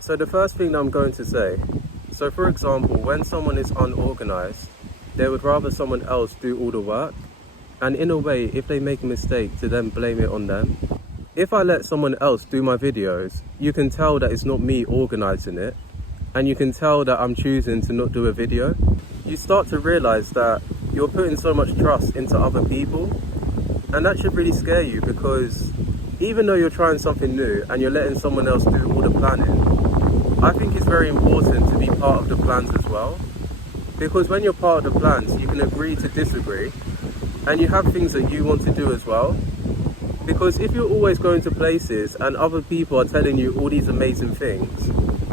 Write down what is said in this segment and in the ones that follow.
So the first thing that I'm going to say, so for example, when someone is unorganized, they would rather someone else do all the work. And in a way, if they make a mistake, to then blame it on them. If I let someone else do my videos, you can tell that it's not me organizing it. And you can tell that I'm choosing to not do a video. You start to realize that you're putting so much trust into other people. And that should really scare you, because even though you're trying something new and you're letting someone else do all the planning, I think it's very important to be part of the plans as well. Because when you're part of the plans, you can agree to disagree, and you have things that you want to do as well. Because if you're always going to places and other people are telling you all these amazing things,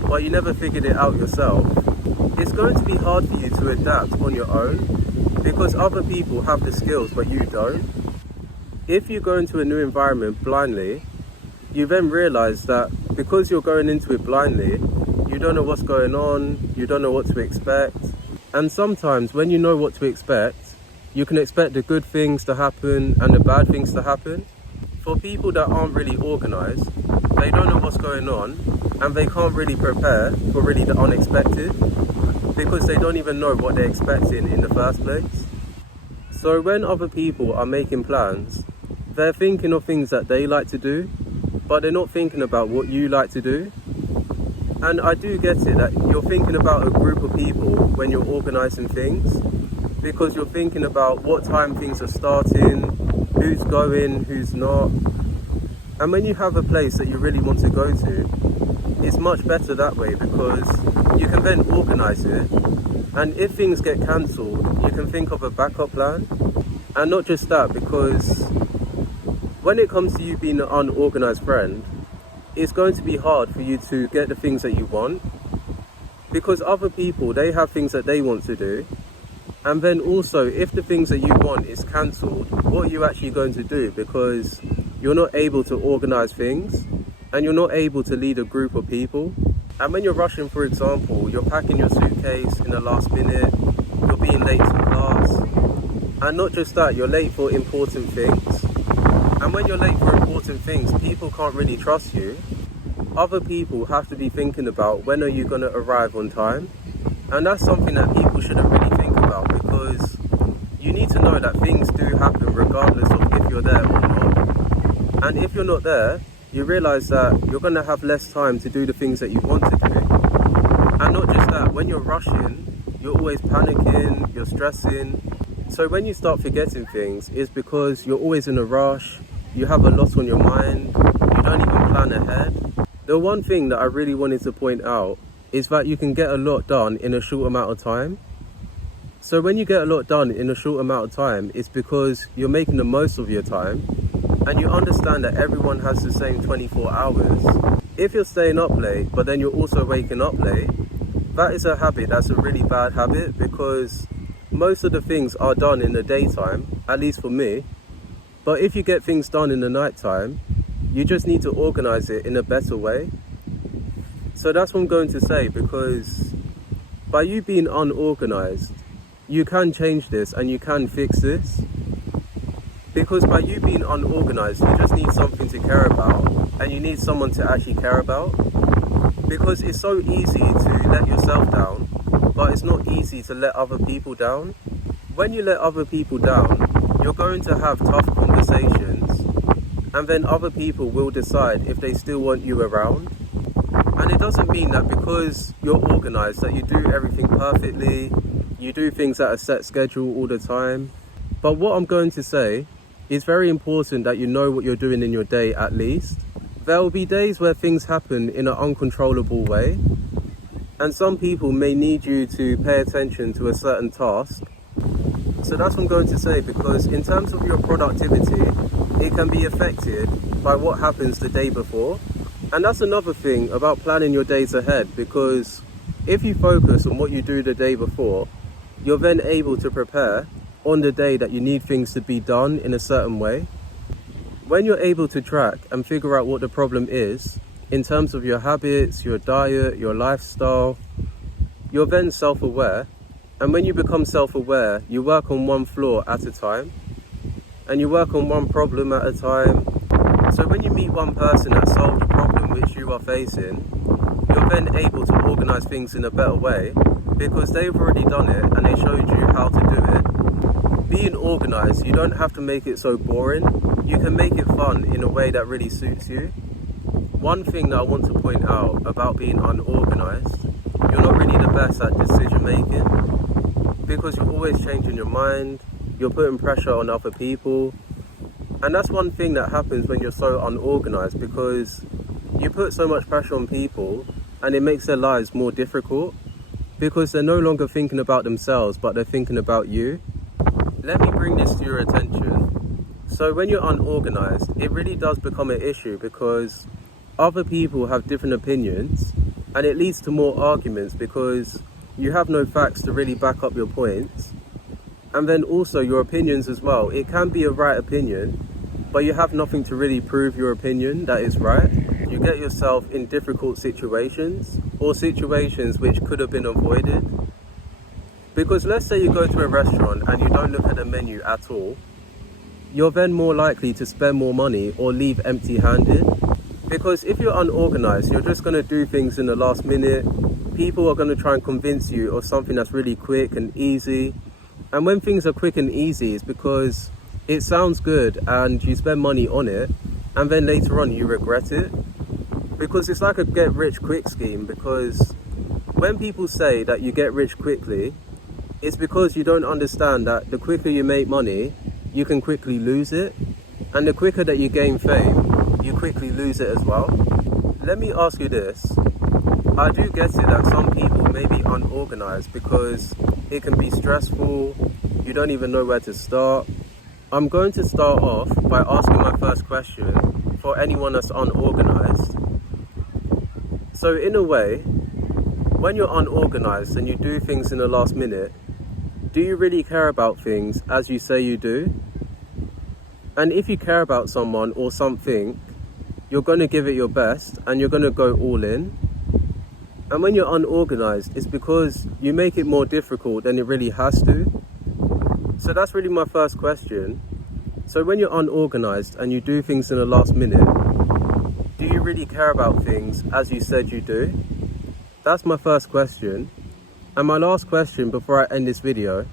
but you never figured it out yourself, it's going to be hard for you to adapt on your own, because other people have the skills but you don't. If you go into a new environment blindly, you then realize that because you're going into it blindly, you don't know what's going on, you don't know what to expect. And sometimes when you know what to expect, you can expect the good things to happen and the bad things to happen. For people that aren't really organized, they don't know what's going on, and they can't really prepare for really the unexpected, because they don't even know what they're expecting in the first place. So when other people are making plans, they're thinking of things that they like to do, but they're not thinking about what you like to do. And I do get it that you're thinking about a group of people when you're organising things, because you're thinking about what time things are starting, who's going, who's not. And when you have a place that you really want to go to, it's much better that way, because you can then organise it. And if things get cancelled, you can think of a backup plan. And not just that, because when it comes to you being an unorganised friend, it's going to be hard for you to get the things that you want, because other people, they have things that they want to do. And then also, if the things that you want is cancelled, what are you actually going to do? Because you're not able to organise things, and you're not able to lead a group of people. And when you're rushing, for example, you're packing your suitcase in the last minute, you're being late to class, and not just that, you're late for important things. And when you're late for important things, people can't really trust you. Other people have to be thinking about, when are you going to arrive on time? And that's something that people shouldn't really think about, because you need to know that things do happen regardless of if you're there or not. And if you're not there, you realise that you're going to have less time to do the things that you want to do. And not just that, when you're rushing, you're always panicking, you're stressing. So when you start forgetting things, it's because you're always in a rush, you have a lot on your mind, you don't even plan ahead. The one thing that I really wanted to point out is that you can get a lot done in a short amount of time. So when you get a lot done in a short amount of time, it's because you're making the most of your time, and you understand that everyone has the same 24 hours. If you're staying up late, but then you're also waking up late, that is a habit that's a really bad habit, because most of the things are done in the daytime, at least for me. But if you get things done in the nighttime, you just need to organize it in a better way. So that's what I'm going to say, because by you being unorganized, you can change this and you can fix this. Because by you being unorganized, you just need something to care about, and you need someone to actually care about. Because it's so easy to let yourself down, but it's not easy to let other people down. When you let other people down, you're going to have tough conversations, and then other people will decide if they still want you around. And it doesn't mean that because you're organized that you do everything perfectly, you do things at a set schedule all the time. But what I'm going to say, it's very important that you know what you're doing in your day at least. There will be days where things happen in an uncontrollable way, and some people may need you to pay attention to a certain task. So that's what I'm going to say, because in terms of your productivity, it can be affected by what happens the day before. And that's another thing about planning your days ahead, because if you focus on what you do the day before, you're then able to prepare on the day that you need things to be done in a certain way. When you're able to track and figure out what the problem is, in terms of your habits, your diet, your lifestyle, you're then self-aware. And when you become self-aware, you work on one flaw at a time, and you work on one problem at a time. So when you meet one person that solved the problem which you are facing, you're then able to organize things in a better way because they've already done it and they showed you how to do it. Being organized, you don't have to make it so boring. You can make it fun in a way that really suits you. One thing that I want to point out about being unorganized, you're not really the best at decision making because you're always changing your mind, you're putting pressure on other people. And that's one thing that happens when you're so unorganized, because you put so much pressure on people and it makes their lives more difficult because they're no longer thinking about themselves, but they're thinking about you. Let me bring this to your attention. So when you're unorganized, it really does become an issue because other people have different opinions and it leads to more arguments because you have no facts to really back up your points. And then also your opinions as well. It can be a right opinion, but you have nothing to really prove your opinion that is right. You get yourself in difficult situations or situations which could have been avoided. Because let's say you go to a restaurant and you don't look at the menu at all, you're then more likely to spend more money or leave empty-handed. Because if you're unorganized, you're just going to do things in the last minute. People are going to try and convince you of something that's really quick and easy. And when things are quick and easy, it's because it sounds good and you spend money on it, and then later on you regret it. Because it's like a get rich quick scheme, because when people say that you get rich quickly, it's because you don't understand that the quicker you make money, you can quickly lose it. And the quicker that you gain fame, you quickly lose it as well. Let me ask you this. I do get it that some people may be unorganized because it can be stressful, you don't even know where to start. I'm going to start off by asking my first question for anyone that's unorganized. So in a way, when you're unorganized and you do things in the last minute, do you really care about things as you say you do? And if you care about someone or something, you're going to give it your best and you're going to go all in. And when you're unorganized, it's because you make it more difficult than it really has to. So that's really my first question. So when you're unorganized and you do things in the last minute, do you really care about things as you said you do? That's my first question. And my last question before I end this video,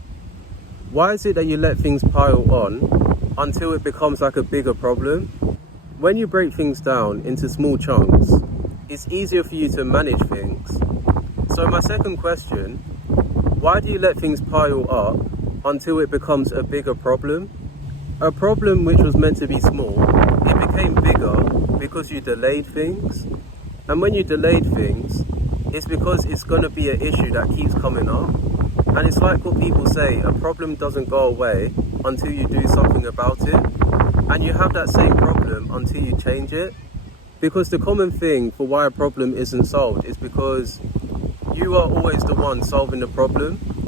why is it that you let things pile on until it becomes like a bigger problem? When you break things down into small chunks, it's easier for you to manage things. So my second question, why do you let things pile up until it becomes a bigger problem? A problem which was meant to be small, it became bigger because you delayed things. And when you delayed things, it's because it's going to be an issue that keeps coming up. And it's like what people say, a problem doesn't go away until you do something about it. And you have that same problem until you change it. Because the common thing for why a problem isn't solved is because you are always the one solving the problem.